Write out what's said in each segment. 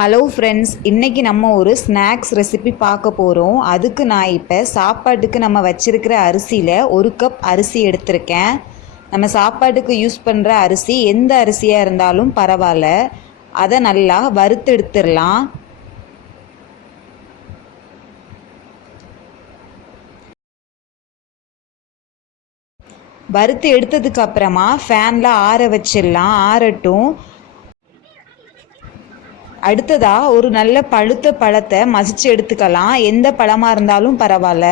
Hello friends, இன்றைக்கி நம்ம ஒரு ஸ்நாக்ஸ் ரெசிபி பார்க்க போகிறோம். அதுக்கு நான் இப்போ சாப்பாட்டுக்கு நம்ம வச்சுருக்கிற அரிசியில் 1 கப் அரிசி எடுத்திருக்கேன். நம்ம சாப்பாட்டுக்கு யூஸ் பண்ணுற அரிசி எந்த அரிசியாக இருந்தாலும் பரவாயில்ல. அதை நல்லா வறுத்து எடுத்துடலாம். வறுத்து எடுத்ததுக்கப்புறமா ஃபேனில் ஆற வச்சிடலாம். ஆறட்டும். அடுத்ததாக ஒரு நல்ல பழுத்த பழத்தை மசிச்சு எடுத்துக்கலாம். எந்த பழமாக இருந்தாலும் பரவாயில்ல.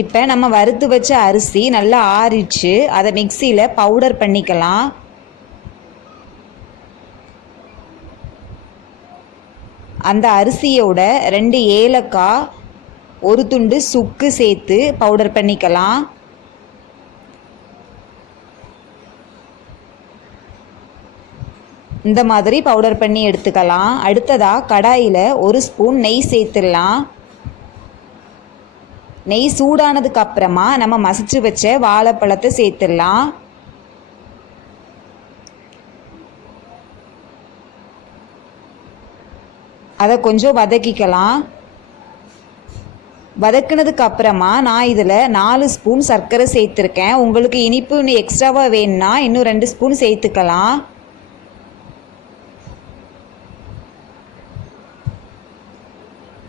இப்போ நம்ம வறுத்து வச்ச அரிசி நல்லா ஆறிச்சு. அதை மிக்சியில் பவுடர் பண்ணிக்கலாம். அந்த அரிசியோட 2 ஏலக்காய், ஒரு துண்டு சுக்கு சேர்த்து பவுடர் பண்ணிக்கலாம். இந்த மாதிரி பவுடர் பண்ணி எடுத்துக்கலாம். அடுத்ததாக கடாயில் 1 ஸ்பூன் நெய் சேர்த்துடலாம். நெய் சூடானதுக்கு அப்புறமா நம்ம மசிச்சு வச்ச வாழைப்பழத்தை சேர்த்துடலாம். அதை கொஞ்சம் வதக்கிக்கலாம். வதக்கினதுக்கு அப்புறமா நான் இதில் 4 ஸ்பூன் சர்க்கரை சேர்த்துருக்கேன். உங்களுக்கு இனிப்பு இன்னும் எக்ஸ்ட்ராவாக வேணும்னா இன்னும் 2 ஸ்பூன் சேர்த்துக்கலாம்.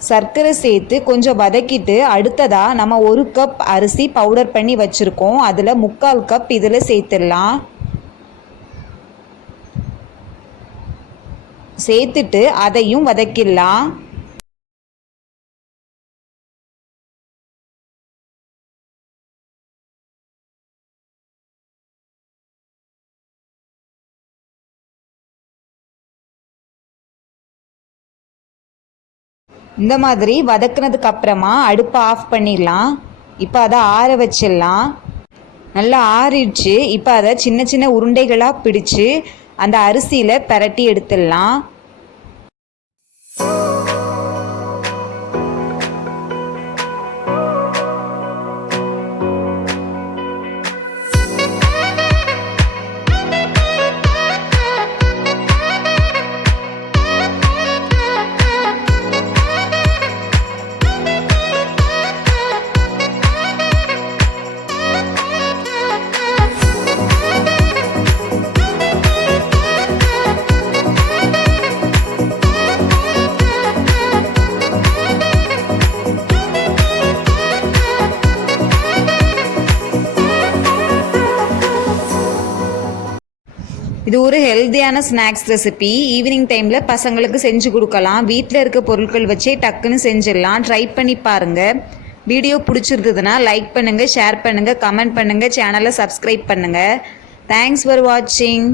சர்க்கரை சேர்த்து கொஞ்சம் வதக்கிட்டு அடுத்ததாக நம்ம 1 கப் அரிசி பவுடர் பண்ணி வச்சுருக்கோம். அதில் 3/4 கப் இதில் சேர்த்துடலாம். சேர்த்துட்டு அதையும் வதக்கிடலாம். இந்த மாதிரி வதக்குனதுக்கு அப்புறமா அடுப்பை ஆஃப் பண்ணிடலாம். இப்போ அதை ஆற வச்சிடலாம். நல்லா ஆறிடுச்சு. இப்போ அதை சின்ன சின்ன உருண்டைகளாக பிடிச்சு அந்த அரிசியில் பிரட்டி எடுத்துடலாம். இது ஒரு ஹெல்த்தியான ஸ்நாக்ஸ் ரெசிபி. ஈவினிங் டைமில் பசங்களுக்கு செஞ்சு கொடுக்கலாம். வீட்டில் இருக்க பொருட்கள் வச்சே டக்குன்னு செஞ்சிடலாம். ட்ரை பண்ணி பாருங்கள். வீடியோ பிடிச்சிருந்ததுன்னா லைக் பண்ணுங்கள், ஷேர் பண்ணுங்கள், கமெண்ட் பண்ணுங்கள், சேனலை சப்ஸ்கிரைப் பண்ணுங்கள். தேங்க்ஸ் ஃபார் வாட்சிங்.